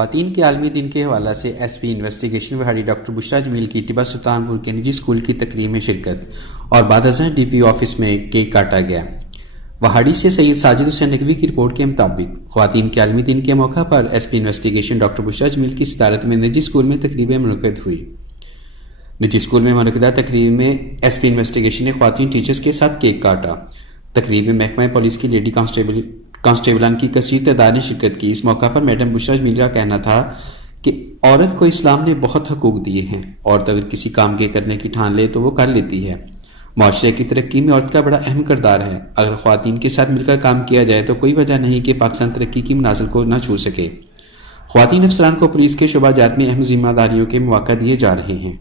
خواتین کے عالمی دن کے حوالے سے S P investigation Vehari doctor Bushra Jamil کی ٹیبہ سلطان پور کے نجی اسکول کی تقریب میں شرکت اور بعد ازاں ڈی پی او آفس میں کیک کاٹا گیا۔ وہاڑی سے سید ساجد حسین نقوی کی رپورٹ کے مطابق خواتین کے عالمی دن کے موقع پر S P investigation doctor Bushra Jamil کی صدارت میں نجی اسکول میں تقریبیں منعقد ہوئی۔ نجی اسکول میں منعقدہ تقریب میں ایس پی انویسٹیگیشن نے خواتین ٹیچرز کے ساتھ کیک کاٹا۔ تقریب میں محکمہ پولیس کی لیڈی کانسٹیبلان کی کثیر تعداد نے شرکت کی۔ اس موقع پر میڈم بشریٰ جمیل کا کہنا تھا کہ عورت کو اسلام نے بہت حقوق دیے ہیں، عورت اگر کسی کام کے کرنے کی ٹھان لے تو وہ کر لیتی ہے۔ معاشرے کی ترقی میں عورت کا بڑا اہم کردار ہے، اگر خواتین کے ساتھ مل کر کام کیا جائے تو کوئی وجہ نہیں کہ پاکستان ترقی کی منازل کو نہ چھو سکے۔ خواتین افسران کو پولیس کے شعبہ جات میں اہم ذمہ داریوں کے مواقع دیے جا رہے ہیں۔